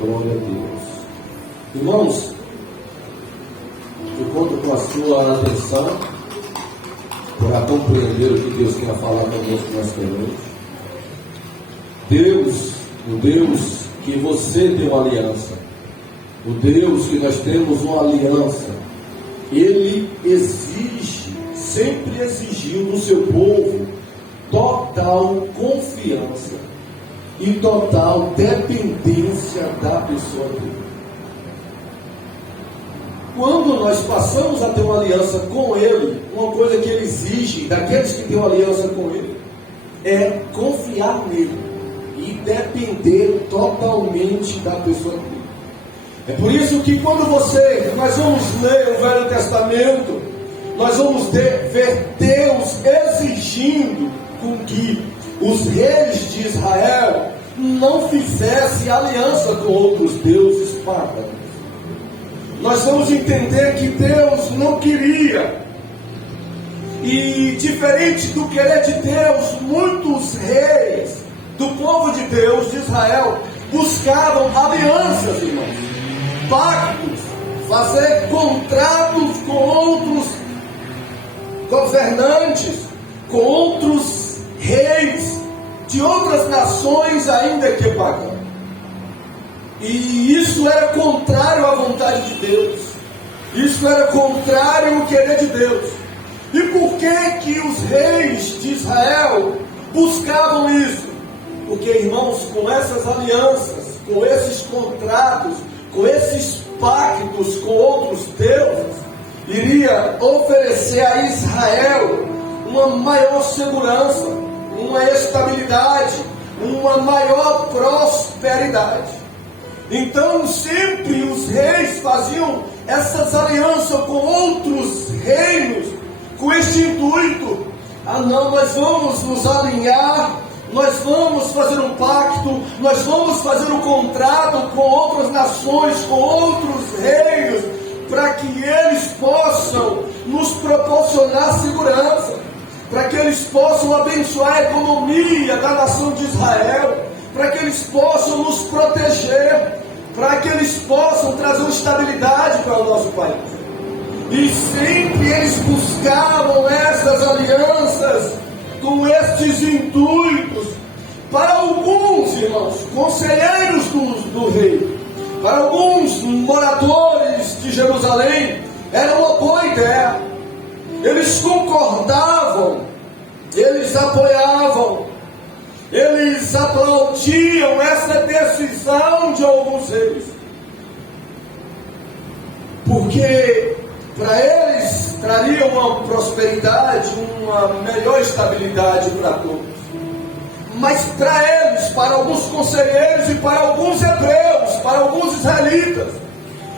Glória a Deus. Irmãos, eu conto com a sua atenção para compreender o que Deus quer falar conosco nesta noite. Deus, o Deus que você tem uma aliança, o Deus que nós temos uma aliança, Ele exige, sempre exigiu do seu povo total confiança e total dependência da pessoa dele. Quando nós passamos a ter uma aliança com Ele, uma coisa que Ele exige daqueles que têm uma aliança com Ele é confiar nele e depender totalmente da pessoa dele. É por isso que quando nós vamos ler o Velho Testamento, nós vamos ver Deus exigindo com que os reis de Israel não fizessem aliança com outros deuses pagãos. Nós vamos entender que Deus não queria, e diferente do querer de Deus, muitos reis do povo de Deus, de Israel, buscavam alianças, irmãos, pactos, fazer contratos com outros governantes, com outros reis de outras nações, ainda que pagãs. E isso era contrário à vontade de Deus. Isso era contrário ao querer de Deus. E por que os reis de Israel buscavam isso? Porque, irmãos, com essas alianças, com esses contratos, com esses pactos com outros deuses, iria oferecer a Israel uma maior segurança, uma estabilidade, uma maior prosperidade. Então sempre os reis faziam essas alianças com outros reinos, com este intuito: nós vamos nos alinhar, nós vamos fazer um pacto, nós vamos fazer um contrato com outras nações, com outros reinos, para que eles possam nos proporcionar segurança, para que eles possam abençoar a economia da nação de Israel, para que eles possam nos proteger, para que eles possam trazer uma estabilidade para o nosso país. E sempre eles buscavam essas alianças com estes intuitos. Para alguns, irmãos, conselheiros do rei, para alguns moradores de Jerusalém, era uma boa ideia. Eles concordavam, eles apoiavam, eles aplaudiam essa decisão de alguns reis, porque para eles traria uma prosperidade, uma melhor estabilidade para todos. Mas para eles, para alguns conselheiros e para alguns hebreus, para alguns israelitas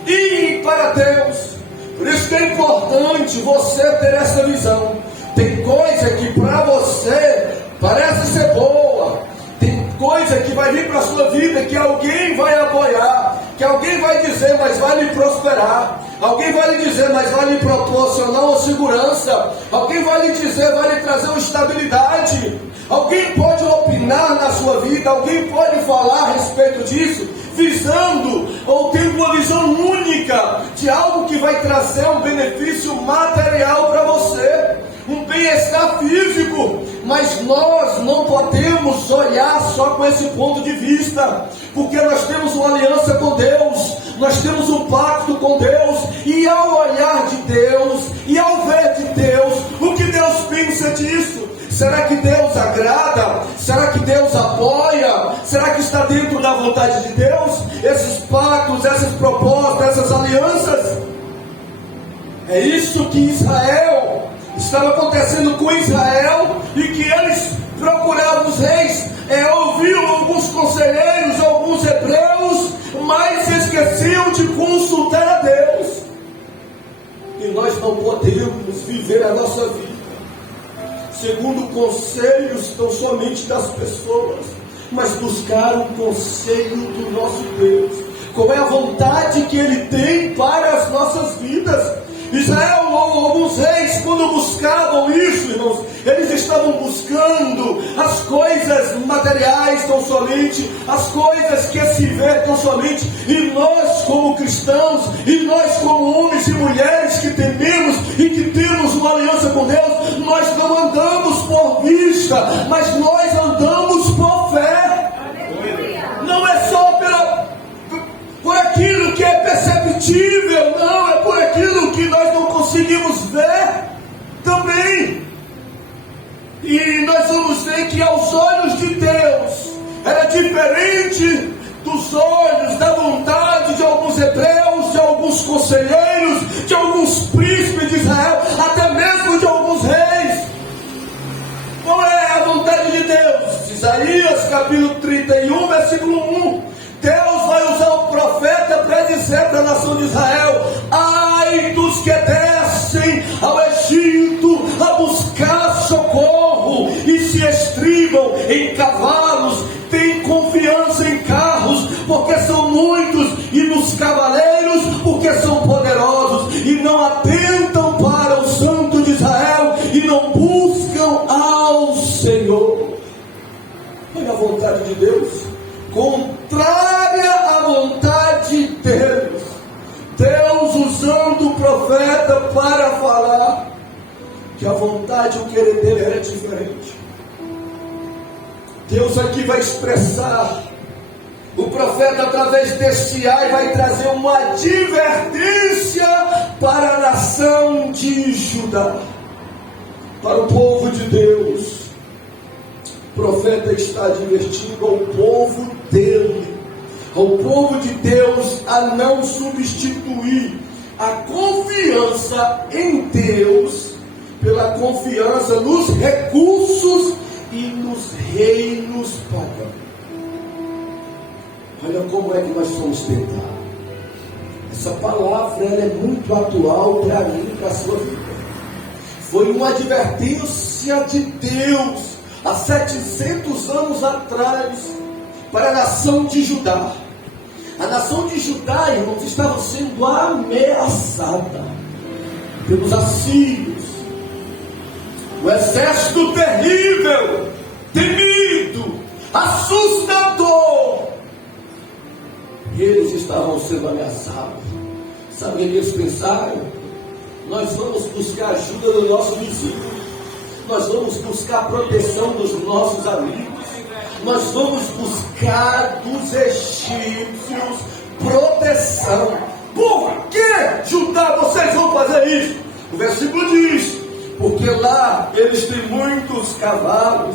e para Deus, por isso que é importante você ter essa visão. Tem coisa que para você parece ser boa, tem coisa que vai vir para a sua vida que alguém vai apoiar, que alguém vai dizer, mas vai lhe prosperar, alguém vai lhe dizer, mas vai lhe proporcionar uma segurança, alguém vai lhe dizer, vai lhe trazer uma estabilidade, alguém pode opinar na sua vida, alguém pode falar a respeito disso, visando ou tendo uma visão única de algo que vai trazer um benefício material para você, um bem-estar físico. Mas nós não podemos olhar só com esse ponto de vista, porque nós temos uma aliança com Deus, nós temos um pacto com Deus, e ao olhar de Deus, e ao ver de Deus, o que Deus pensa disso? Será que Deus agrada? Será que Deus apoia? Será que está dentro da vontade de Deus? Esses pactos, essas propostas, essas alianças? É isso que estava acontecendo com Israel, e que eles procuravam os reis, ouviam alguns conselheiros, alguns hebreus, mas esqueciam de consultar a Deus. E nós não podemos viver a nossa vida segundo conselhos tão somente das pessoas, mas buscar o conselho do nosso Deus. Qual é a vontade que Ele tem para as nossas vidas? Israel, alguns reis, quando buscavam isso, irmãos, Eles estavam buscando as coisas materiais tão somente, as coisas que se vê tão somente. E nós como cristãos, e nós como homens e mulheres que tememos e que temos uma aliança com Deus, nós não andamos por vista, mas nós andamos por fé. Não é só por aquilo que é perceptível, não, é por aquilo que nós não conseguimos ver também. E nós vamos ver que aos olhos de Deus era diferente dos olhos, da vontade de alguns hebreus, de alguns conselheiros, de alguns príncipes de Israel, até mesmo de alguns reis. Qual é a vontade de Deus? Isaías capítulo 31, versículo 1. Deus vai usar o profeta para dizer para a nação de Israel: ai dos que descem ao Egito a buscar socorro e se estribam em cavalos, têm confiança em carros, porque são muitos, e nos cavaleiros, porque são poderosos, e não atentam para o Santo de Israel, e não buscam ao Senhor. Olha a vontade de Deus, contrária à vontade de Deus. Deus usando o profeta para falar que a vontade e o querer dele era diferente. Deus aqui vai expressar, o profeta através desse ai vai trazer uma advertência para a nação de Judá, para o povo de Deus. O profeta está advertindo ao povo dele, ao povo de Deus, a não substituir a confiança em Deus pela confiança nos recursos e nos reinos pagãos. Olha como é que nós somos tentados. Essa palavra ela é muito atual para mim e para a sua vida. Foi uma advertência de Deus há 700 anos atrás para a nação de Judá. A nação de Judá, irmãos, estava sendo ameaçada pelos assírios. O exército terrível, temido, assustador. Eles estavam sendo ameaçados. Sabe o que eles pensaram? Nós vamos buscar ajuda do nosso vizinho. Nós vamos buscar a proteção dos nossos amigos. Nós vamos buscar dos egípcios proteção. Por que, Judá, vocês vão fazer isso? O versículo diz: porque lá eles têm muitos cavalos,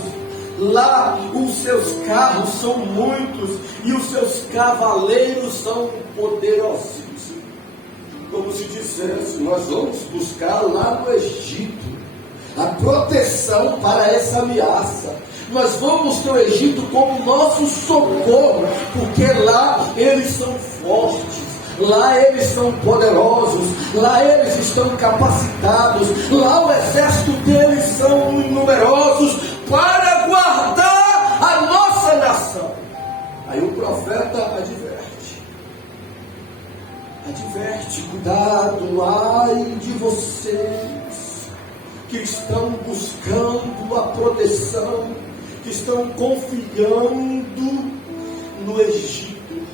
lá os seus carros são muitos, e os seus cavaleiros são poderosíssimos. Como se dissesse, nós vamos buscar lá no Egito a proteção para essa ameaça. Nós vamos ter o Egito como nosso socorro, porque lá eles são fortes, lá eles são poderosos, lá eles estão capacitados, lá o exército deles são numerosos para guardar a nossa nação. Aí o profeta adverte, cuidado, ai de vocês que estão buscando a proteção, que estão confiando no Egito,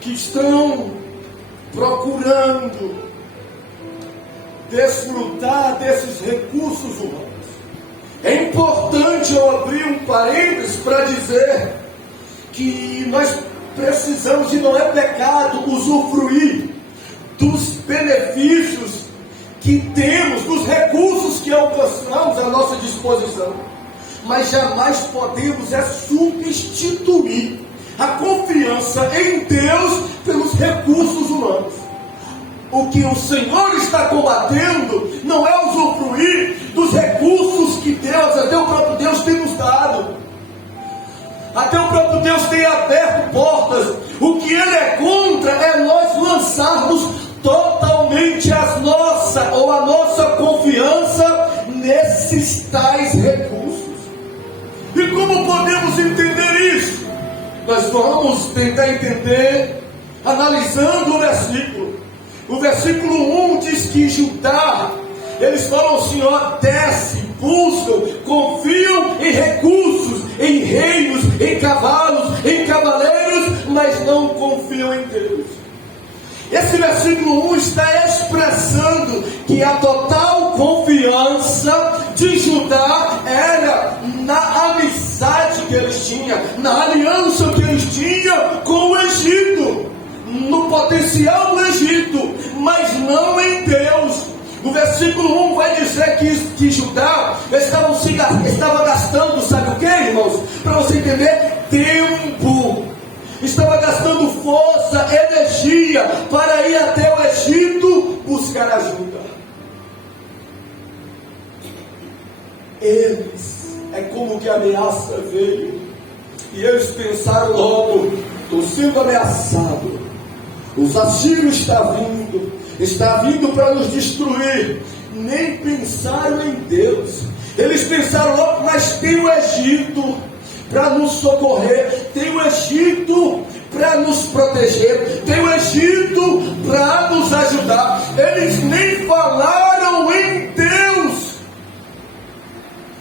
que estão procurando desfrutar desses recursos humanos. É importante eu abrir um parênteses para dizer que nós precisamos, e não é pecado, usufruir dos benefícios que temos, dos recursos que alcançamos à nossa disposição. Mas jamais podemos substituir a confiança em Deus pelos recursos humanos. O que o Senhor está combatendo não é usufruir dos recursos que Deus, até o próprio Deus tem nos dado. Até o próprio Deus tem aberto portas. O que Ele é contra é nós lançarmos totalmente a nossa confiança nesses tais recursos. E como podemos entender isso? Nós vamos tentar entender analisando o versículo. O versículo 1 diz que Judá Eles falam assim, ó, desce, buscam, confiam em recursos, em reinos, em cavalos, em cavaleiros, mas não confiam em Deus. Esse versículo 1 está expressando que a total confiança de Judá era na amizade que eles tinham, na aliança que eles tinham com o Egito, no potencial do Egito, mas não em Deus. O versículo 1 vai dizer que Judá estava gastando, sabe o que, irmãos? Para você entender, tempo. Estava gastando força, energia para ir até o Egito buscar ajuda. Eles, é como que a ameaça veio, e eles pensaram logo, estou sendo ameaçado, os assírios está vindo para nos destruir. Nem pensaram em Deus. Eles pensaram logo, mas tem o Egito para nos socorrer, tem o Egito para nos proteger, tem o Egito para nos ajudar. Eles nem falaram em Deus.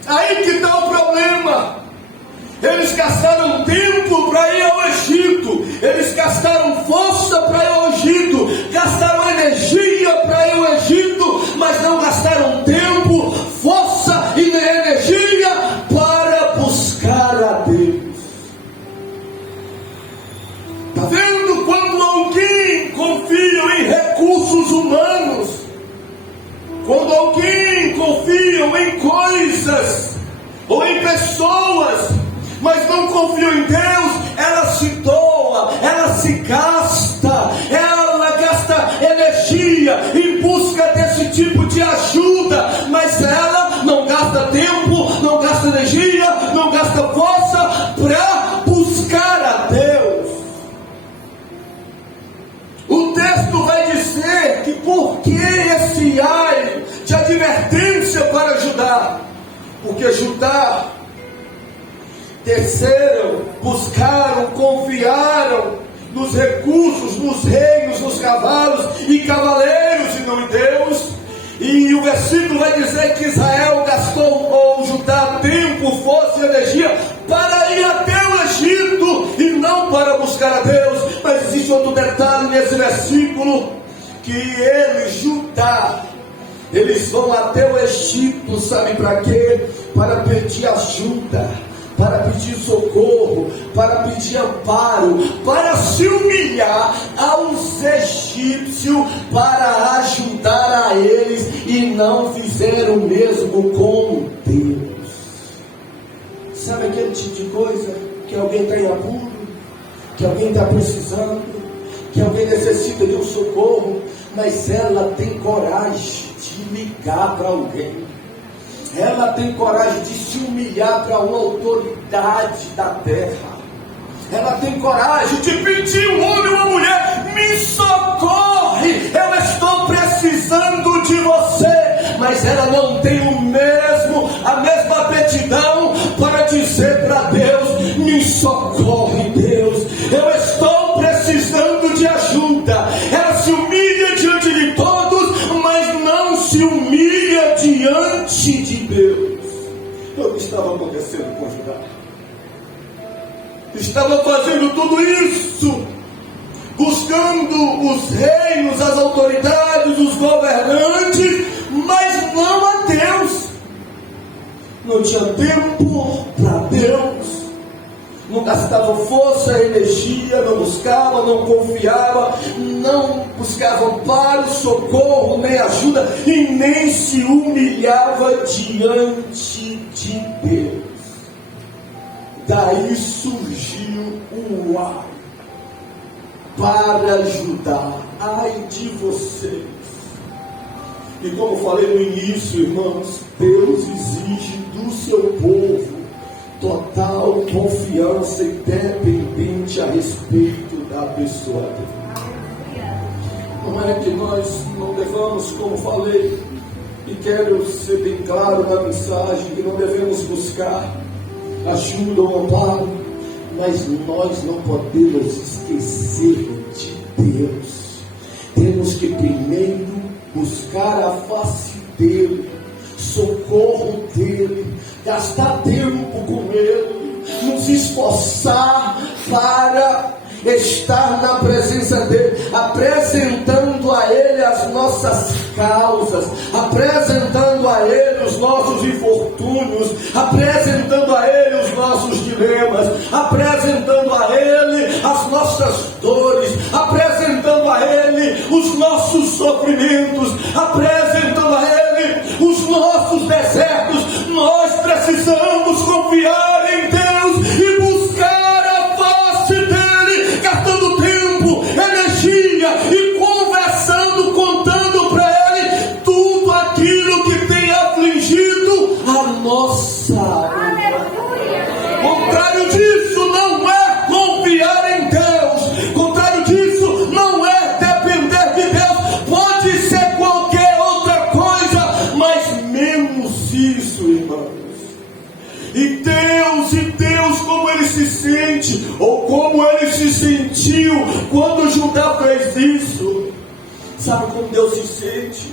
Aí que está o problema. Eles gastaram tempo para ir ao Egito, eles gastaram força para ir ao Egito, gastaram energia para ir ao Egito, mas não gastaram tempo, força e energia para buscar a Deus. Está vendo? Quando alguém confia em recursos humanos, quando alguém confia em coisas ou em pessoas, mas não confia em Deus, ela se doa, ela se gasta, ela gasta energia em busca desse tipo de ajuda, mas ela não gasta tempo, não gasta energia, não gasta força para buscar a Deus. O texto vai dizer que por que esse ai de advertência para Judá? Porque Judá desceram, buscaram, confiaram nos recursos, nos reinos, nos cavalos e cavaleiros e não em Deus. E o versículo vai dizer que Israel gastou, ou Judá, tempo, força e energia para ir até o Egito e não para buscar a Deus. Mas existe outro detalhe nesse versículo, que Judá, eles vão até o Egito, sabe para quê? Para pedir ajuda, para pedir socorro, para pedir amparo, para se humilhar aos egípcios, para ajudar a eles, e não fizeram o mesmo com Deus. Sabe aquele tipo de coisa? Que alguém está em apuro, que alguém está precisando, que alguém necessita de um socorro, mas ela tem coragem de ligar para alguém. Ela tem coragem de se humilhar para uma autoridade da terra. Ela tem coragem de pedir um homem ou uma mulher: me socorre, eu estou precisando de você. Mas ela não tem a mesma aptidão para dizer para Deus: me socorre, Deus, eu estou precisando de ajuda. Ela se humilha diante de todos, mas não se humilha diante de Deus. O que estava acontecendo com Judá? Estava fazendo tudo isso, buscando os reinos, as autoridades, os governantes, mas não a Deus. Não tinha tempo para Deus, não gastava força, energia, não buscava, não confiava, não buscava amparo, socorro, nem ajuda, e nem se humilhava diante de Deus. Daí surgiu o ai para ajudar. Ai de vocês. E como falei no início, irmãos, Deus exige do seu povo total confiança e dependente a respeito da pessoa dele. Não é que nós não devamos, como falei, e quero ser bem claro na mensagem, que não devemos buscar ajuda ou amparo, mas nós não podemos esquecer de Deus. Temos que primeiro buscar a face dele, socorro dele, gastar tempo com ele, nos esforçar para estar na presença dele, apresentando a ele as nossas causas, apresentando a ele os nossos infortúnios, apresentando a ele os nossos dilemas, apresentando a ele as nossas dores, apresentando a ele os nossos sofrimentos, apresentando a ele os nossos desertos. Nós precisamos confiar em Deus e buscar a face dele, gastando tempo, energia e conversando, contando para ele tudo aquilo que tem afligido a nossa alma. Contrário disso não é confiar em Deus, contrário disso não é depender de Deus. Pode ser qualquer outra coisa, mas menos isso, irmãos. E Deus, como ele se sente, ou como ele se sentiu quando Judá fez isso. Sabe como Deus se sente?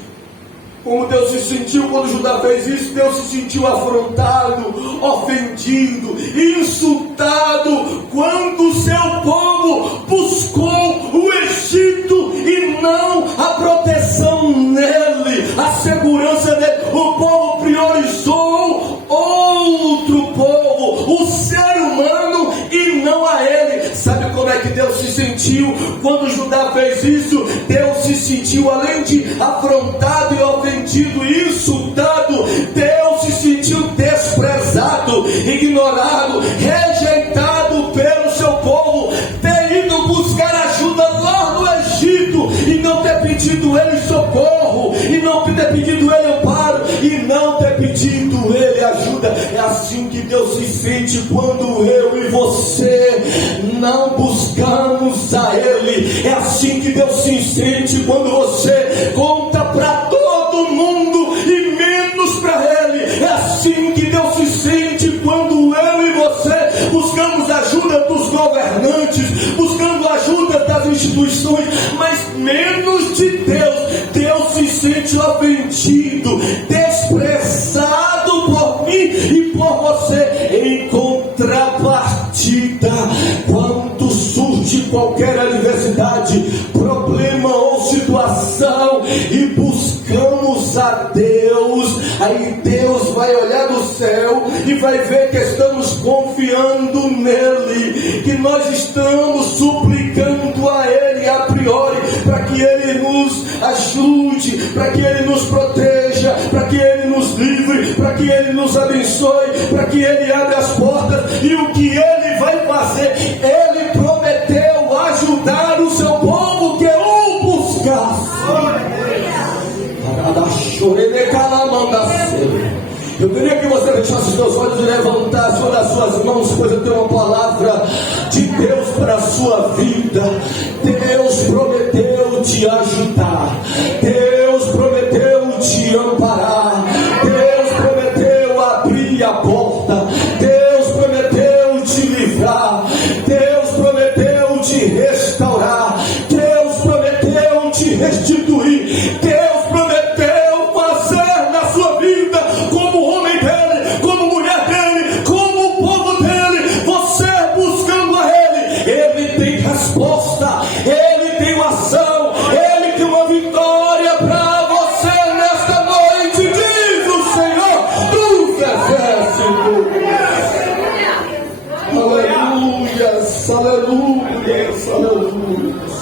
Como Deus se sentiu quando Judá fez isso? Deus se sentiu afrontado, ofendido, insultado, quando o seu povo buscou o Egito e não a proteção nele, a segurança dele. O povo priorizou outro povo, o ser humano, e não a ele. Sabe como é que Deus se sentiu quando Judá fez isso? Deus se sentiu, além de afrontado e ofendido e insultado, Deus se sentiu desprezado, ignorado, rejeitado pelo seu povo, ter ido buscar ajuda lá no Egito e não ter pedido ele socorro, e não ter pedido ele amparo, e não ter pedido ele ajuda. É assim que Deus se sente quando eu e você não buscamos a ele. É assim que Deus se sente quando você conta para todo mundo e menos para ele. É assim que Deus se sente quando eu e você buscamos ajuda dos governantes, buscando ajuda das instituições, mas menos de Deus. Deus se sente ofendido, desprezado por mim e por você. Em contrapartida, quando surge qualquer adversidade, problema ou situação e buscamos a Deus, aí Deus vai olhar do céu e vai ver que estamos confiando nele, que nós estamos suplicando a ele a priori, para que ele nos ajude, para que ele nos proteja, para que ele nos livre, para que ele nos abençoe, para que ele abra as portas. E o que ele vai fazer? Ele prometeu ajudar o seu povo que o buscasse. Eu queria que você fechasse os seus olhos e levantasse uma das suas mãos, pois eu tenho uma palavra de Deus para a sua vida. Deus prometeu te ajudar, Deus prometeu te amparar, Deus prometeu abrir a porta, Deus prometeu te livrar, Deus prometeu te restaurar, Deus prometeu te restituir, Deus prometeu fazer na sua vida como homem dele, como mulher dele, como o povo dele. Você buscando a ele, ele tem resposta, ele tem uma ação, ele tem uma vitória para você nesta noite, diz o Senhor dos exércitos. Aleluias, aleluias, aleluias.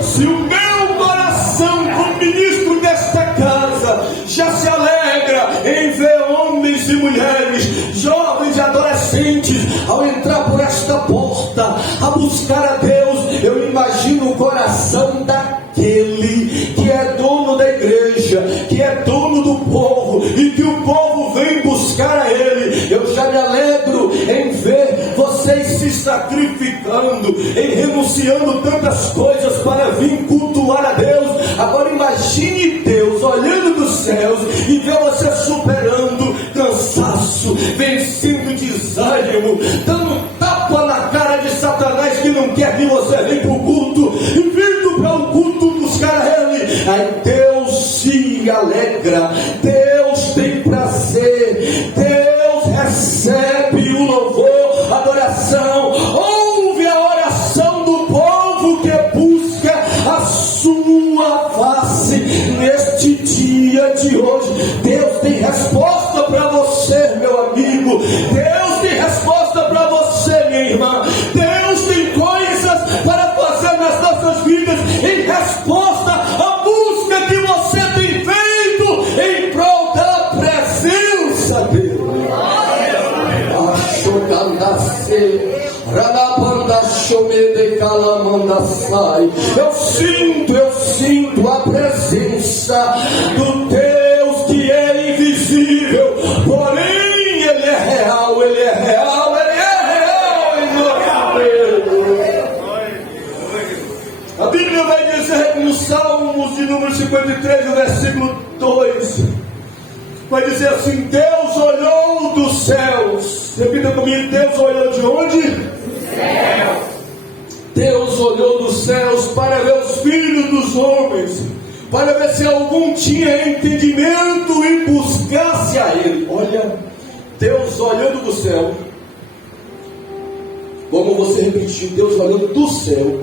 Se o meu coração, como ministro desta casa, já se alegra em ver homens e mulheres, jovens e adolescentes, ao entrar por esta porta, a buscar a Deus, eu imagino o coração daquele que é dono da igreja, que é dono do povo, e que o povo vem buscar a ele. Eu já me alegro em ver vocês se sacrificando, em renunciando tantas coisas para vir cultuar a Deus. Agora imagine Deus olhando dos céus e ver você superando cansaço, vencendo desânimo, dando tapa na cara de Satanás que não quer que você venha para o culto, e vindo para o culto buscar a ele. Aí Deus se alegra, Deus tem prazer, Deus recebe o louvor, a adoração. Ouve a oração do povo que busca a sua face neste dia de hoje. Deus tem resposta para você, meu amigo. Deus tem resposta para você, minha irmã. Deus tem coisas para fazer nas nossas vidas em resposta à busca que você tem feito em prol da presença dele. Eu sinto a presença do Deus que é invisível, porém Ele é real, Ele é real, Ele é real. A Bíblia vai dizer no Salmos de número 53, no versículo 2, vai dizer assim: Deus olhou dos céus. Repita comigo: Deus olhou de onde? Céu. Deus olhou dos céus para ver os filhos dos homens, para ver se algum tinha entendimento e buscasse a Ele. Olha, Deus olhando do céu. Como você repetiu, Deus olhando do céu,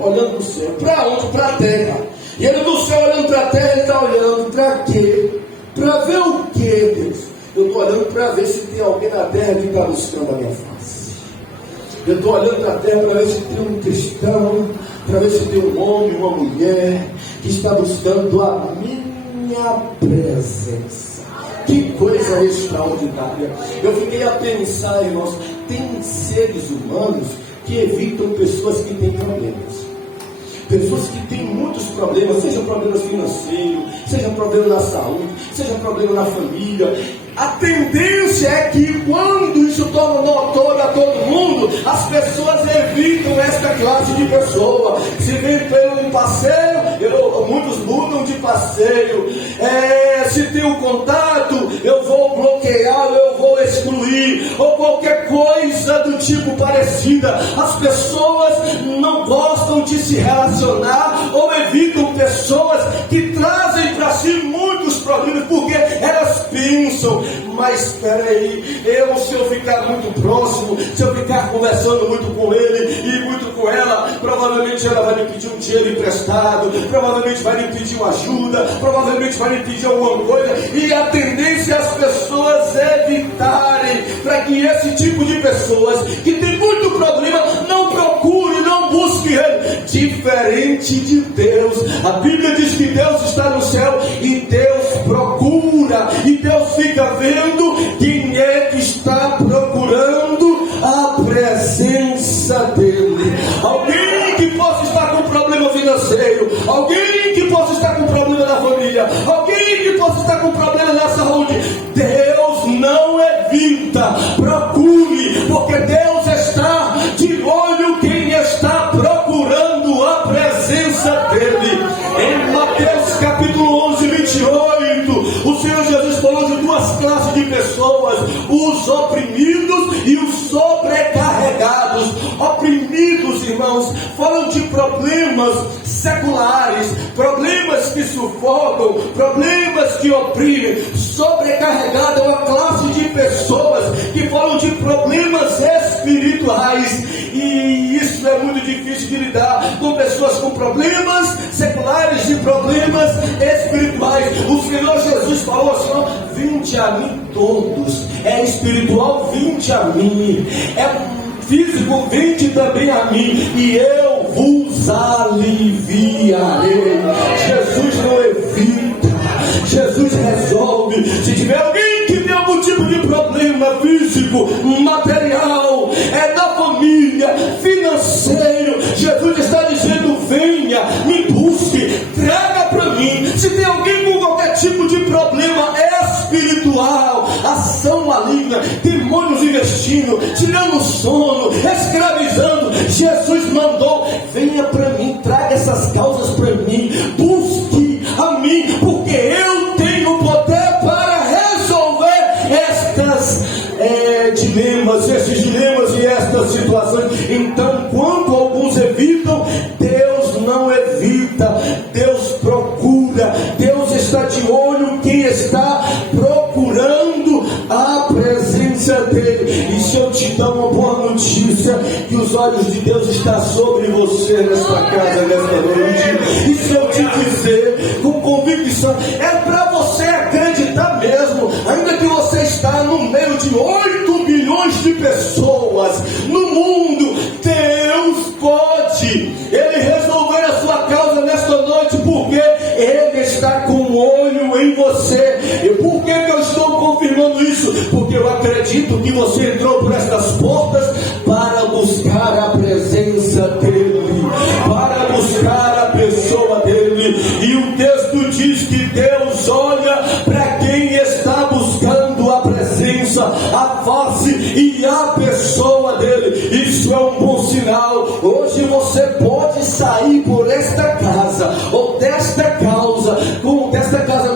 para onde? Para a terra. E Ele do céu olhando para a terra, Ele está olhando para quê? Para ver o quê, Deus? Eu estou olhando para ver se tem alguém na terra que está buscando a minha face. Eu estou olhando para a terra para ver se tem um cristão, para ver se tem um homem, uma mulher que está buscando a minha presença. Que coisa extraordinária. Eu fiquei a pensar, irmãos, tem seres humanos que evitam pessoas que têm problemas. Pessoas que têm muitos problemas, seja problemas financeiros, seja problema na saúde, seja problema na família. A tendência é que quando isso torna notório a todo mundo, as pessoas evitam esta classe de pessoa. Se vem pelo um passeio, muitos mudam de passeio. Se tem um contato, eu vou bloquear, eu vou excluir, ou qualquer coisa do tipo parecida. As pessoas não gostam de se relacionar ou evitam pessoas que trazem para si muitos problemas, porque elas pensam: mas espera aí, se eu ficar muito próximo, se eu ficar conversando muito com ele e muito com ela, provavelmente ela vai me pedir um dinheiro emprestado, provavelmente vai me pedir uma ajuda, provavelmente vai me pedir alguma coisa, e a tendência é as pessoas evitarem, para que esse tipo de pessoas que tem muito problema não procure, não busque ele. Diferente de Deus, a Bíblia diz que Deus está no céu e Deus procura, e Deus fica vendo quem é que está procurando a presença dele. Alguém que possa estar com problema financeiro, alguém que possa estar com problema na família, alguém que possa estar com problema na saúde. Deus não evita, procure, porque Deus está de olho quem está procurando a presença dele. Em Mateus capítulo 11, 28, o Senhor Jesus falou de duas classes de pessoas: os oprimidos e os sobrecarregados. Oprimidos, irmãos, falam de problemas seculares, problemas que sufocam, problemas que oprimem. Sobrecarregado é uma classe de pessoas que falam de problemas espirituais, e isso é muito difícil de lidar com pessoas com problemas seculares e problemas espirituais. O Senhor Jesus falou assim: vinde a mim todos. É espiritual, vinde a mim. É físico, vinde também a mim, e eu vos aliviarei. Jesus não evita, Jesus resolve. Se tiver alguém que tem algum tipo de problema físico, material, da família, financeiro, Jesus está dizendo: venha, me busque, traga para mim. Se tem alguém com qualquer tipo de problema espiritual, ação maligna, demônios investindo, tirando sono, escravizando, Jesus mandou: venha para mim, traga essas causas para mim, busque a mim, porque eu tenho poder para resolver esses dilemas e estas situações. Então, quando alguns evitam, Deus não evita, Deus procura, Deus está de olho quem está sobre você nesta casa, nesta noite. E se eu te dizer com convicção, é para você acreditar mesmo, ainda que você está no meio de 8 bilhões de pessoas no mundo, Deus pode, Ele resolver a sua causa nesta noite, porque Ele está com um olho em você. E por que eu estou confirmando isso? Porque eu acredito que você entrou por estas portas para buscar a presença dEle, para buscar a pessoa dEle. E o texto diz que Deus olha para quem está buscando a presença, a face e a pessoa dEle. Isso é um bom sinal. Hoje você pode sair por esta casa, ou desta casa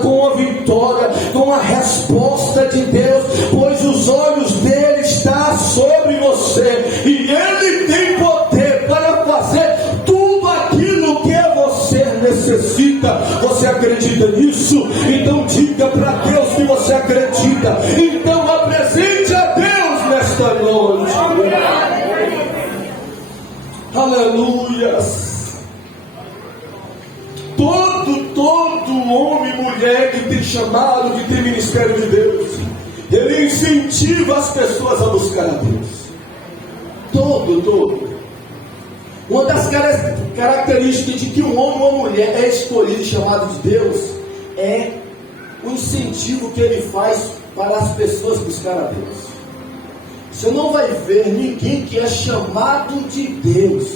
com uma vitória, com a resposta de Deus, pois os olhos dele estão sobre você, e ele tem poder para fazer tudo aquilo que você necessita. Você acredita nisso? Então diga para Deus que você acredita. Então apresente a Deus nesta noite. Aleluias. Todo homem e mulher que tem chamado, que tem ministério de Deus, ele incentiva as pessoas a buscar a Deus. Todo. Uma das características de que um homem ou uma mulher é escolhido e chamado de Deus é o incentivo que ele faz para as pessoas buscar a Deus. Você não vai ver ninguém que é chamado de Deus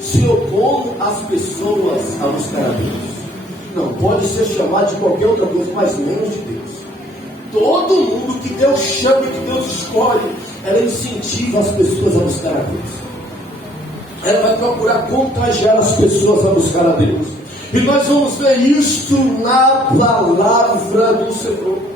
se opondo às pessoas a buscar a Deus. Não, pode ser chamado de qualquer outra coisa, mas menos de Deus. Todo mundo que Deus chama e que Deus escolhe, ela incentiva as pessoas a buscar a Deus. Ela vai procurar contagiar as pessoas a buscar a Deus. E nós vamos ver isto na palavra do Senhor.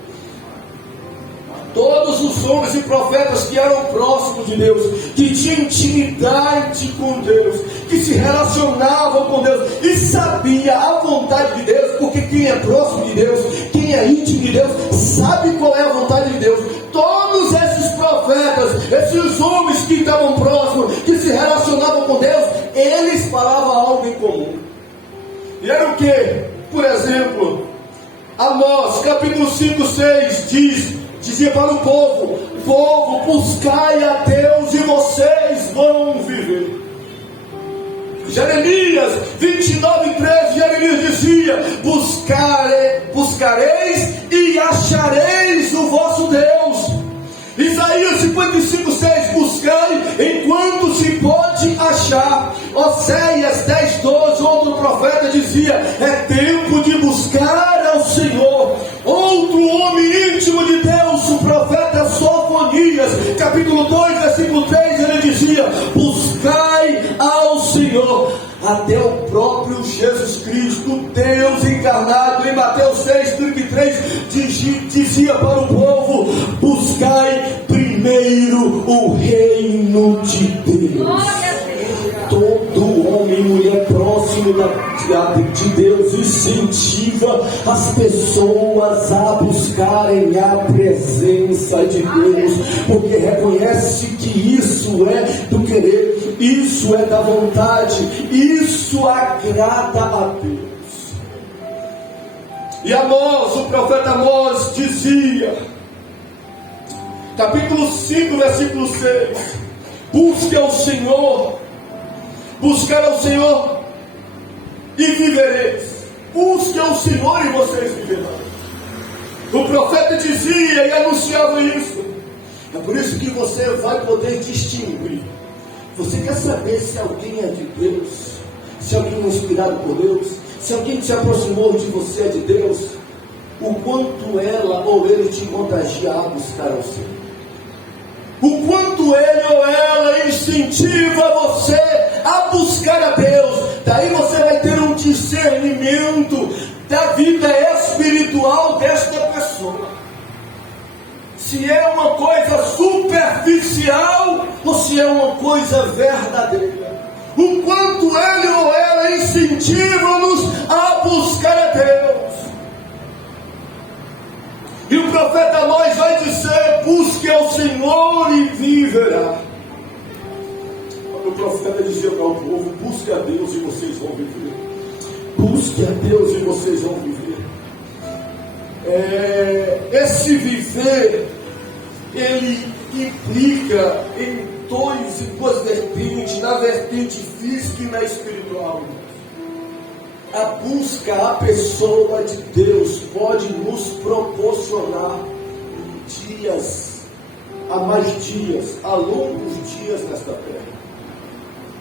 Todos os homens e profetas que eram próximos de Deus, que tinham intimidade com Deus, que se relacionavam com Deus e sabia a vontade de Deus, porque quem é próximo de Deus, quem é íntimo de Deus, sabe qual é a vontade de Deus. Todos esses profetas, esses homens que estavam próximos, que se relacionavam com Deus, eles falavam algo em comum. E era o que? Por exemplo, Amós capítulo 5, 6 dizia para o povo: buscai a Deus e vocês vão viver. Jeremias 29, 13, Jeremias dizia: buscareis e achareis o vosso Deus. Isaías 55, 6, buscai enquanto se pode achar. Oséias 10, 12, outro profeta dizia: é tempo de buscar ao Senhor. Outro homem íntimo de Deus, o profeta Sofonias, capítulo 2, versículo 3, ele dizia: buscai ao Senhor. Até o próprio Jesus Cristo, Deus encarnado, em Mateus 6, 33, dizia para o povo: buscai primeiro o reino de Deus. Todo homem e mulher próximo de Deus incentiva as pessoas a buscarem a presença de Deus, porque reconhece que isso é do querer, isso é da vontade, isso agrada a Deus. E Amós, o profeta Amós dizia, capítulo 5, versículo 6: busque ao Senhor, buscar ao Senhor e vivereis. Busque ao Senhor e vocês viverão. O profeta dizia e anunciava isso. É por isso que você vai poder distinguir. Você quer saber se alguém é de Deus, se alguém é inspirado por Deus, se alguém se aproximou de você é de Deus, o quanto ela ou ele te contagia a buscar ao Senhor. O quanto ele ou ela incentiva você a buscar a Deus. Daí você vai ter um discernimento da vida espiritual desta pessoa. Se é uma coisa superficial ou se é uma coisa verdadeira. O quanto ele ou ela incentiva-nos a buscar a Deus. E o profeta Amós vai dizer: busque ao Senhor e viverá. profeta dizia para o povo: busque a Deus e vocês vão viver. Busque a Deus e vocês vão viver. Esse viver, ele implica em duas vertentes, na vertente física e na espiritual. A busca à pessoa de Deus pode nos proporcionar há mais dias, há longos dias nesta terra.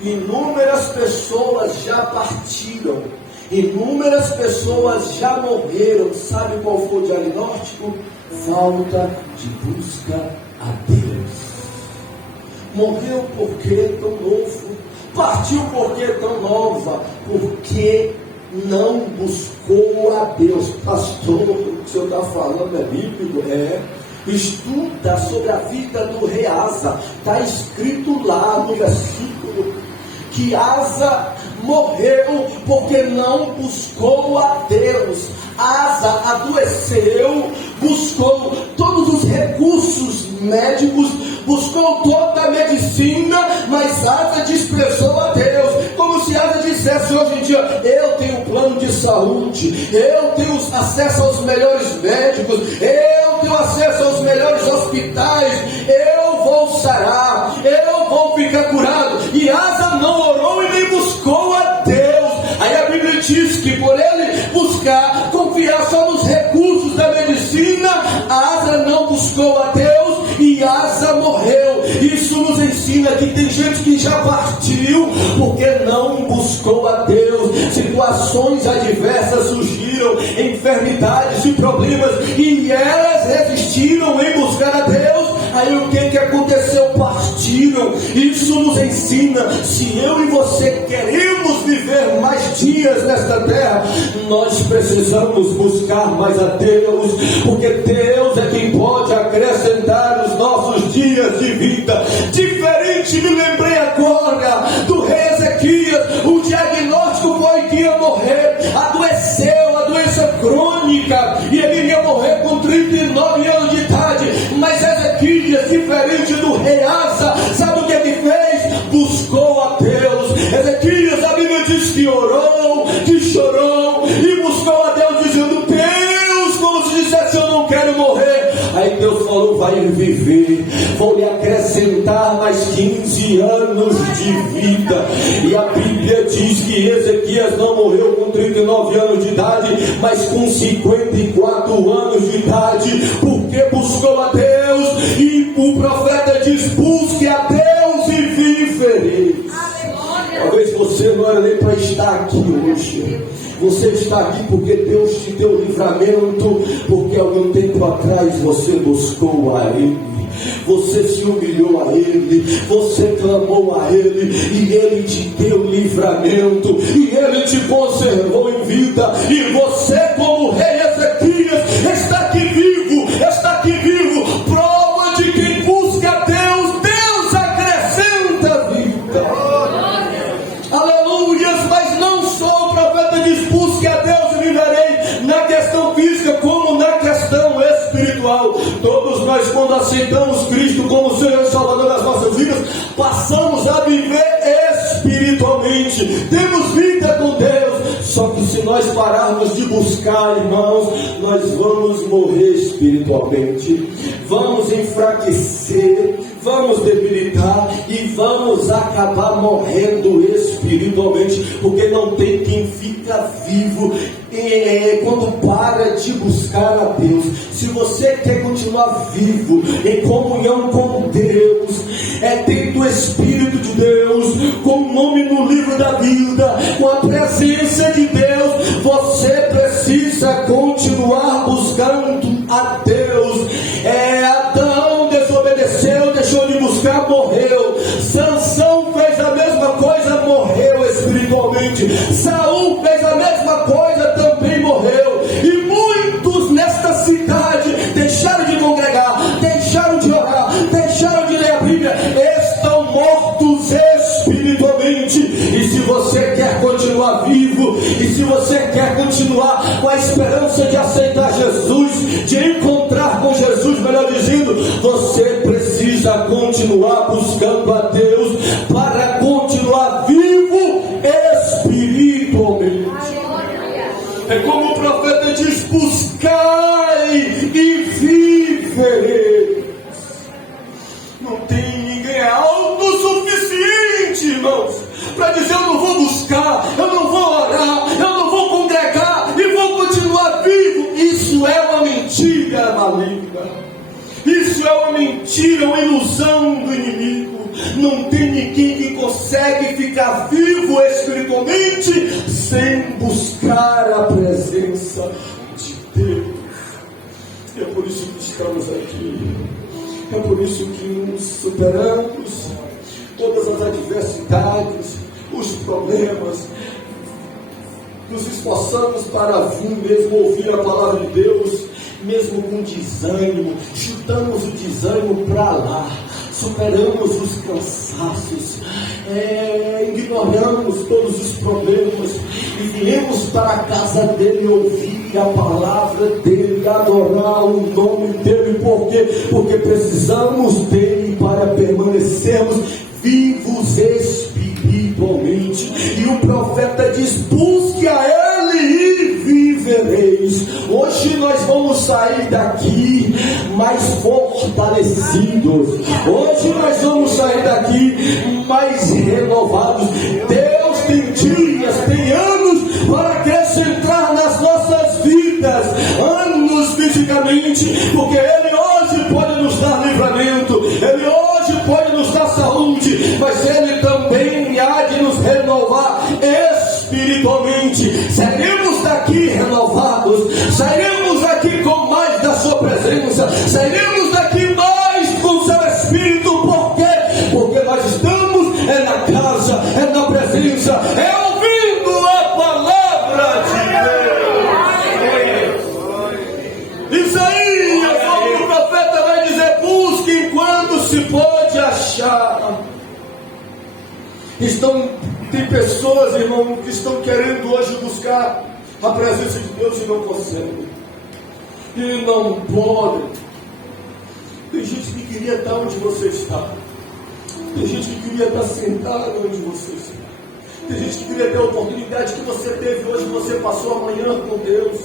Inúmeras pessoas já partiram, inúmeras pessoas já morreram. Sabe qual foi o diagnóstico? Falta de busca a Deus. Morreu por que tão novo? Partiu por que tão nova? Porque não buscou a Deus. Pastor, o que o senhor está falando é bíblico? Estuda sobre a vida do rei Asa. Está escrito lá no versículo que Asa morreu porque não buscou a Deus. Asa adoeceu, buscou todos os recursos médicos, buscou toda a medicina, mas Asa desprezou a Deus. Como se Asa dissesse hoje em dia: eu tenho plano de saúde, eu tenho acesso aos melhores médicos, eu tenho acesso aos melhores hospitais, eu vou sarar, eu vou ficar curado. E Asa não orou e nem buscou a Deus. Aí a Bíblia diz que por ele buscar, confiar só nos recursos da medicina, Asa não buscou a Deus e Asa morreu. Isso nos ensina que tem gente que já partiu porque não buscou a Deus. Situações adversas surgiram, enfermidades e problemas, e elas resistiram em buscar a Deus. Aí o que aconteceu? Partiram. Isso nos ensina: se eu e você queremos viver mais dias nesta terra, nós precisamos buscar mais a Deus, porque Deus é quem pode acrescentar os nossos dias de vida. Diferente, me lembrei agora do rei Ezequias. O diagnóstico foi que ia morrer, adoeceu, a doença crônica, e ele ia morrer com 39 anos de idade. Mas Ezequias, diferente do rei Asa, sabe o que ele fez? Buscou a Deus. Ezequias, a Bíblia diz que orou, que chorou e buscou a Deus, dizendo: Deus, como se dissesse: eu não quero morrer. Aí Deus falou: vai viver, vou lhe acrescentar mais 15 anos de vida. E a Bíblia diz que Ezequias não morreu com 39 anos de idade, mas com 54 anos de idade, porque buscou a Deus. E o profeta diz: busque a Deus e vivereis. Talvez você não era nem para estar aqui hoje. Você está aqui porque Deus te deu livramento, porque algum tempo atrás você buscou a Ele, você se humilhou a Ele, você clamou a Ele, e Ele te deu livramento, e Ele te conservou em vida. E você, como rei Ezequias, está aqui vivo, prova de quem busca a Deus. Deus acrescenta vida. Aleluias. Mas não só o profeta diz: busque a Deus e viverei, na questão física como na questão espiritual. Todos nós, quando aceitamos Cristo como Senhor e Salvador das nossas vidas, passamos a viver espiritualmente, temos vida com Deus. Só que se nós pararmos de buscar, irmãos, nós vamos morrer espiritualmente, vamos enfraquecer, vamos debilitar e vamos acabar morrendo espiritualmente, porque não tem quem fica vivo quando para de buscar a Deus. Se você quer continuar vivo em comunhão com Deus, dentro do Espírito de Deus, com o nome no livro da vida, com a presença de Deus, você precisa continuar buscando a Deus. Adão desobedeceu, deixou de buscar, morreu. Sansão fez a mesma coisa, morreu espiritualmente. Saul fez a mesma coisa, também morreu. E muitos nesta cidade deixaram de congregar, deixaram de orar, deixaram de ler a Bíblia, estão mortos espiritualmente. E se você quer continuar vivo, e se você quer continuar com a esperança de aceitar Jesus, de encontrar com Jesus, melhor dizendo, você precisa continuar buscando a Deus para continuar É como o profeta diz: buscai e vivereis. Não tem ninguém autossuficiente, irmãos, para dizer: eu não vou buscar, eu não vou orar, eu não vou congregar e vou continuar vivo. Isso é uma mentira maligna. Isso é uma mentira, uma ilusão do inimigo. Não tem ninguém que consegue ficar vivo espiritualmente sem buscar a presença de Deus. É por isso que estamos aqui. É por isso que nos superamos todas as adversidades, os problemas, nos esforçamos para vir mesmo ouvir a palavra de Deus, mesmo com desânimo, chutamos o desânimo para lá, superamos os cansaços, ignoramos todos os problemas e viemos para a casa dele ouvir a palavra dele, adorar o nome dele. Por quê? Porque precisamos dele para permanecermos vivos espiritualmente. E o profeta diz: busque a ele e vivereis. Hoje nós vamos sair daqui mais fortalecidos. Hoje nós vamos sair daqui mais renovados. Deus tem dias, tem anos para acrescentar nas nossas vidas, anos fisicamente, porque Ele hoje pode nos dar livramento, Ele hoje pode nos dar saúde, mas Ele também há de nos renovar espiritualmente. Sairemos daqui renovados, sairemos daqui com mais da sua presença, sairemos daqui mais com o seu Espírito. Por quê? Porque nós estamos na casa, na presença, ouvindo a palavra de Deus. Isaías, como o profeta vai dizer: busque enquanto se pode achar. Tem pessoas, irmão, que estão querendo hoje buscar a presença de Deus e não conseguem, e não podem. Tem gente que queria estar onde você está, tem gente que queria estar sentado onde você está, tem gente que queria ter a oportunidade que você teve hoje. Você passou a manhã com Deus,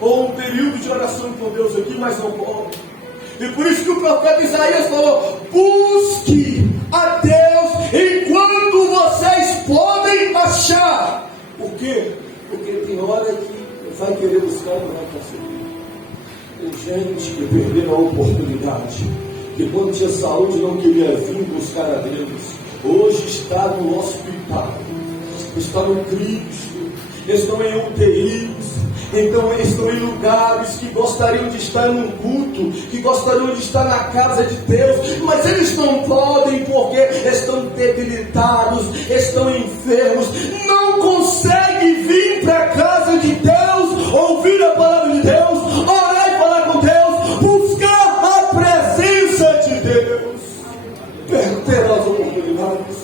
ou um período de oração com Deus aqui, mas não pode. E por isso que o profeta Isaías falou: busque a Deus enquanto vocês podem achar. Por quê? Porque tem hora que vai querer buscar e não vai conseguir. Tem gente que perdeu a oportunidade, que quando tinha saúde não queria vir buscar a Deus. Hoje está no hospital, está no Cristo, estão em UTIs. Então eles estão em lugares que gostariam de estar num culto, que gostariam de estar na casa de Deus, mas eles não podem porque estão debilitados, estão enfermos, não conseguem vir para a casa de Deus, ouvir a palavra de Deus, orar e falar com Deus, buscar a presença de Deus, perder as oportunidades.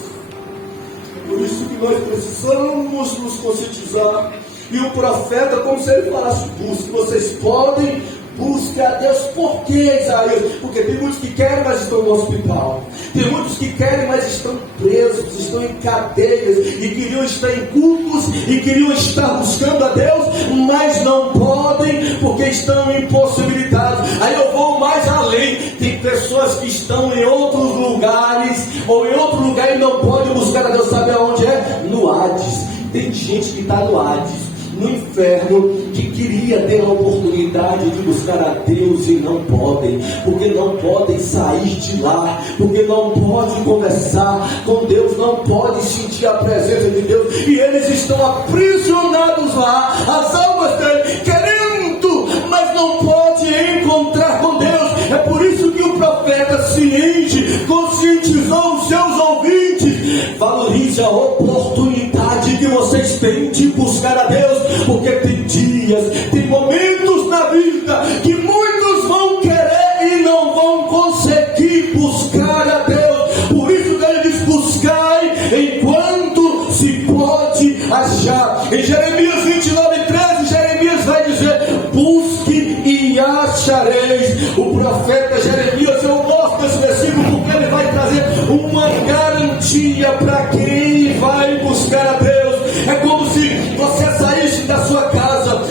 Por isso que nós precisamos nos conscientizar. E o profeta, como se ele falasse: busque, vocês podem, busque a Deus. Por que, Isaías? Porque tem muitos que querem, mas estão no hospital. Tem muitos que querem, mas estão presos, estão em cadeias, e queriam estar em cultos, e queriam estar buscando a Deus, mas não podem, porque estão impossibilitados. Aí eu vou mais além. Tem pessoas que estão em outros lugares, ou em outro lugar, e não podem buscar a Deus. Sabe aonde é? No Hades. Tem gente que está no Hades, no inferno, que queria ter a oportunidade de buscar a Deus e não podem, porque não podem sair de lá, porque não podem conversar com Deus, não podem sentir a presença de Deus, e eles estão aprisionados lá, as almas dele, querendo, mas não podem encontrar com Deus. É por isso que o profeta ciente conscientizou os seus ouvintes: valorize a oportunidade que vocês têm de buscar a Deus, porque tem dias, tem momentos na vida que muitos vão querer e não vão conseguir buscar a Deus. Por isso que ele diz: buscai enquanto se pode achar. Em Jeremias 29:13, Jeremias vai dizer: busque e achareis. O profeta Jeremias, eu gosto desse versículo porque ele vai trazer uma garantia para quem vai buscar a Deus. É como se você saísse da sua casa,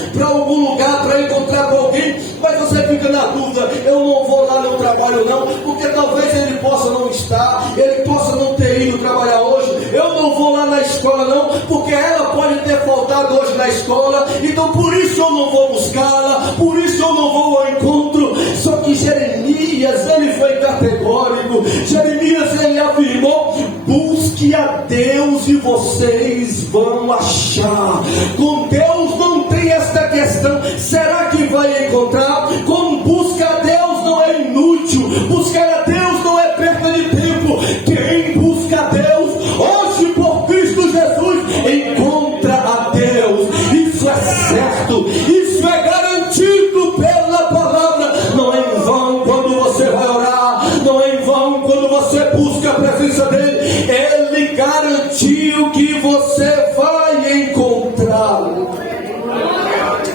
lá na escola não, porque ela pode ter faltado hoje na escola, então por isso eu não vou buscá-la, por isso eu não vou ao encontro. Só que Jeremias, ele foi categórico. Jeremias, ele afirmou: busque a Deus e vocês vão achar. Com Deus não tem esta questão, será que vai encontrar? Com busca a Deus não é inútil, buscar a Deus não é perda de tempo. Quem busca a Deus hoje por Cristo Jesus encontra a Deus. Isso é certo, isso é garantido pela palavra. Não é em vão quando você vai orar, não é em vão quando você busca a presença dele. Ele garantiu que você vai encontrá-lo.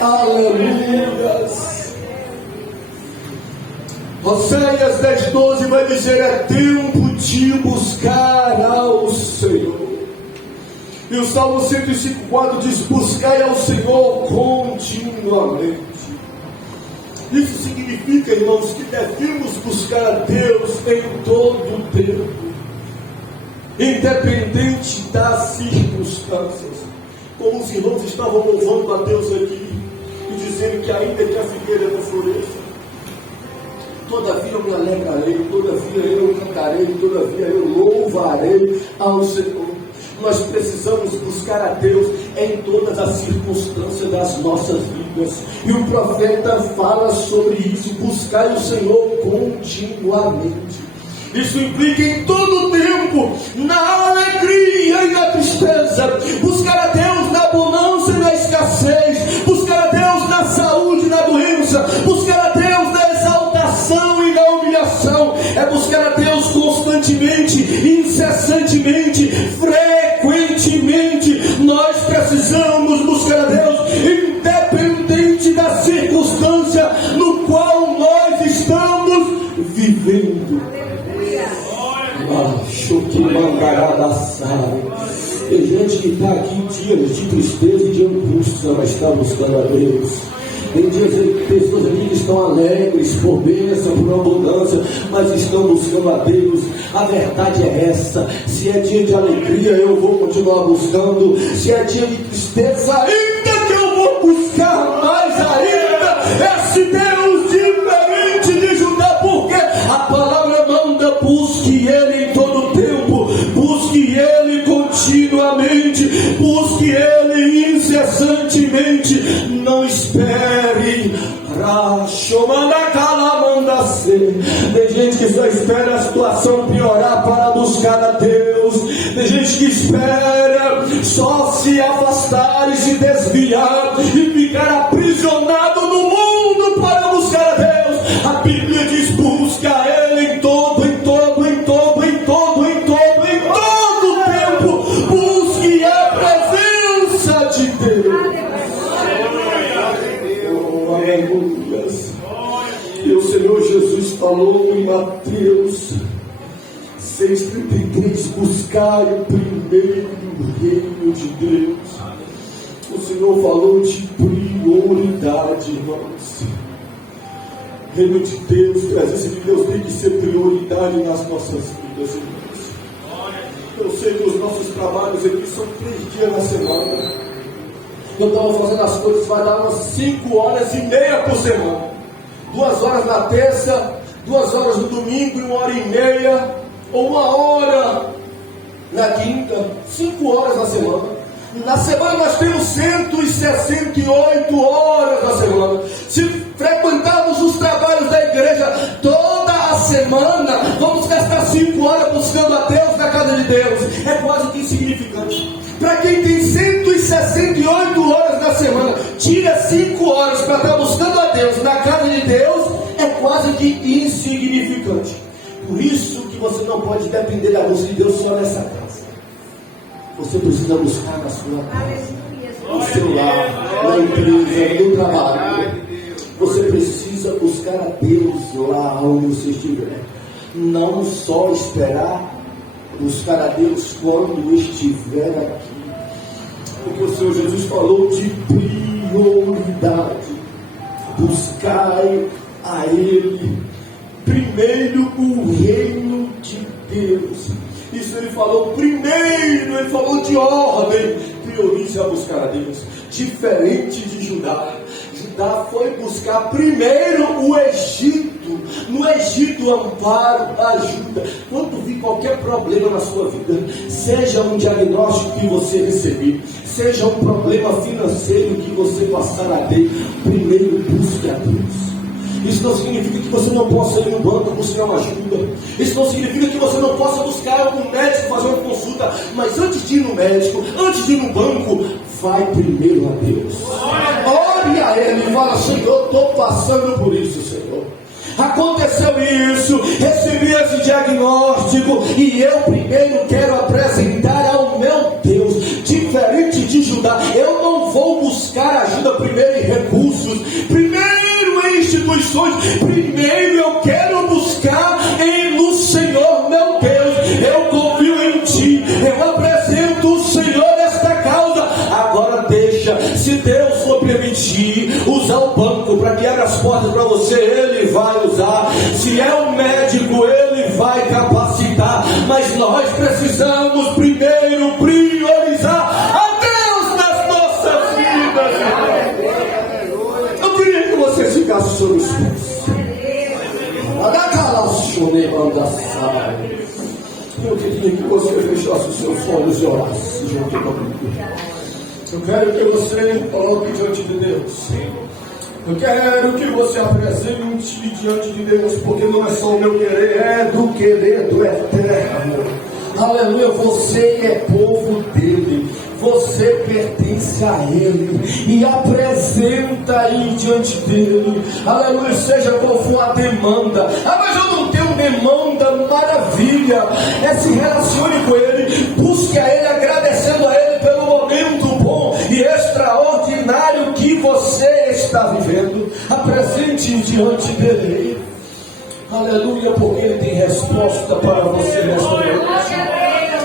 Aleluia. Oséias 10:12 vai dizer: é tempo de buscar ao Senhor. E o Salmo 105:4 diz: buscai ao Senhor continuamente. Isso significa, irmãos, que devemos buscar a Deus em todo o tempo, independente das circunstâncias. Como os irmãos estavam louvando a Deus aqui e dizendo que ainda que a figueira não floresça, todavia eu me alegrarei, todavia eu cantarei, todavia eu louvarei ao Senhor. Nós precisamos buscar a Deus em todas as circunstâncias das nossas vidas. E o profeta fala sobre isso: buscar o Senhor continuamente. Isso implica em todo o tempo, na alegria e na tristeza. Buscar a Deus na bonança e na escassez. Buscar a Deus na saúde e na doença. Buscar a Deus na exaltação e na humilhação. É buscar a Deus constantemente, incessantemente, frequentemente. Nós precisamos buscar a Deus independente da circunstância no qual nós estamos vivendo. Tem gente que está aqui em dias de tristeza e de angústia, mas está buscando a Deus. Tem pessoas aqui que estão alegres por bênção, por abundância, mas estão buscando a Deus. A verdade é essa: se é dia de alegria, eu vou continuar buscando. Se é dia de tristeza, ainda que eu vou buscar mais ainda esse Deus diferente de Judá, porque a palavra manda: busque Ele em todo o tempo, busque Ele continuamente, busque Ele incessantemente. Não espere. Tem gente que só espera a situação piorar para buscar a Deus. Tem gente que espera só se afastar e se desviar e ficar aprisionado no mundo para buscar a Deus. A Bíblia diz: busca a Ele em todo tempo. Busque a presença de Deus. E o Senhor Jesus falou em Mateus 6,33: buscai o primeiro reino de Deus. O Senhor falou de prioridade, irmãos. Reino de Deus, presença de Deus tem que ser prioridade nas nossas vidas, irmãos. Eu sei que os nossos trabalhos aqui são 3 dias na semana. Eu estava fazendo as coisas, vai dar umas 5 horas e meia por semana. 2 horas na terça, 2 horas no domingo e 1h30, ou 1 hora na quinta. 5 horas na semana. Na semana nós temos 168 horas na semana. Se frequentarmos os trabalhos da igreja toda a semana, vamos gastar 5 horas buscando a Deus na casa de Deus. É quase que insignificante. Para quem tem 168 horas na semana, tira 5 horas para estar buscando a Deus na casa de Deus, é quase que insignificante. Por isso que você não pode depender da busca de Deus só nessa casa. Você precisa buscar na sua casa, no seu lar, na empresa, no trabalho. Você precisa buscar a Deus lá onde você estiver. Não só esperar, buscar a Deus quando estiver aqui. Porque o Senhor Jesus falou de prioridade. Buscai a Ele primeiro o reino de Deus Isso ele falou primeiro, ele falou de ordem. Priorize a buscar a Deus. Diferente de Judá. Judá foi buscar primeiro o Egito. No Egito, amparo, ajuda. Quando vir qualquer problema na sua vida, seja um diagnóstico que você receber, seja um problema financeiro que você passar a ter, primeiro busque a Deus. Isso não significa que você não possa ir no banco buscar uma ajuda. Isso não significa que você não possa buscar um médico, fazer uma consulta. Mas antes de ir no médico, antes de ir no banco, vai primeiro a Deus. Ore a Ele e fala: Senhor, estou passando por isso, Senhor. Aconteceu isso, recebi esse diagnóstico e eu primeiro quero apresentar ao meu Deus. Diferente de Judá, eu não vou buscar ajuda primeiro em recursos, primeiro em instituições, primeiro eu quero buscar no Senhor meu Deus. Eu confio em Ti, eu apresento o Senhor esta causa. Agora deixa, se Deus for permitir usar o banco para que abra as portas para você, Ele vai usar. Se é um médico, Ele vai capacitar. Mas nós precisamos primeiro priorizar a Deus nas nossas vidas. Eu queria que você ficasse sobre os pés. Eu queria que você fechasse os seus olhos e orasse junto comigo. Eu quero que você coloque diante de Deus. Eu quero que você apresente diante de Deus, porque não é só o meu querer, é do querer do Eterno. Aleluia, você é povo dele, você pertence a ele, e apresenta aí diante dele, aleluia, seja qual for a demanda. Mas eu não tenho demanda, maravilha, se relacione com ele, busque a ele, agradecendo a ele pelo momento bom e extraordinário que você está vivendo. Apresente diante dele, aleluia, porque ele tem resposta para você nesta noite.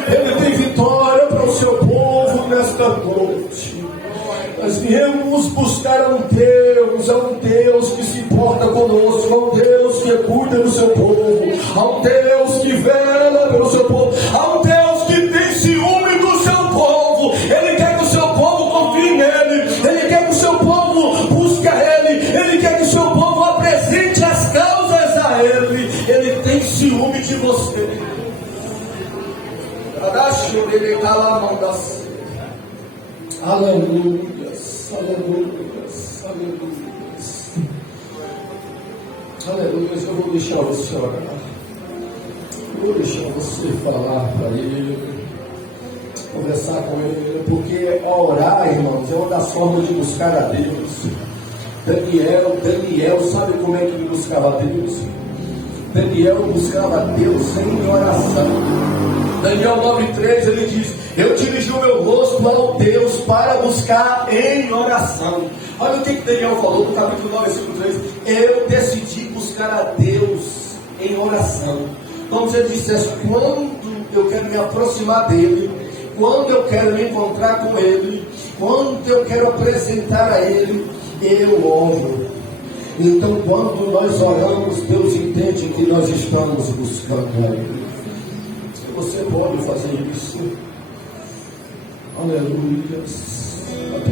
Ele tem vitória para o seu povo nesta noite. Nós viemos buscar a um Deus que se importa conosco, a um Deus que cuida do seu povo, a um Deus que vela pelo seu povo, a um Deus que tem ciúme do seu povo. Ele quer que o seu povo confie nele, ele quer que o seu povo busque a ele, ele quer que o seu povo apresente as causas a ele. Ele tem ciúme de você. Aleluias, aleluias, aleluias, aleluias. Eu vou deixar você orar, vou deixar você falar para ele, conversar com ele, porque orar, irmãos, é uma das formas de buscar a Deus. Daniel, sabe como é que ele buscava a Deus? Daniel buscava a Deus em oração. Daniel 9,3, ele diz: eu dirigi o meu rosto ao Deus para buscar em oração. Olha o que Daniel falou no capítulo 9, versículo 3: eu decidi buscar a Deus em oração. Como se ele dissesse: quando eu quero me aproximar dele, quando eu quero me encontrar com ele, quando eu quero apresentar a ele, eu oro. Então, quando nós oramos, Deus entende que nós estamos buscando a ele. Você pode fazer isso. Aleluia.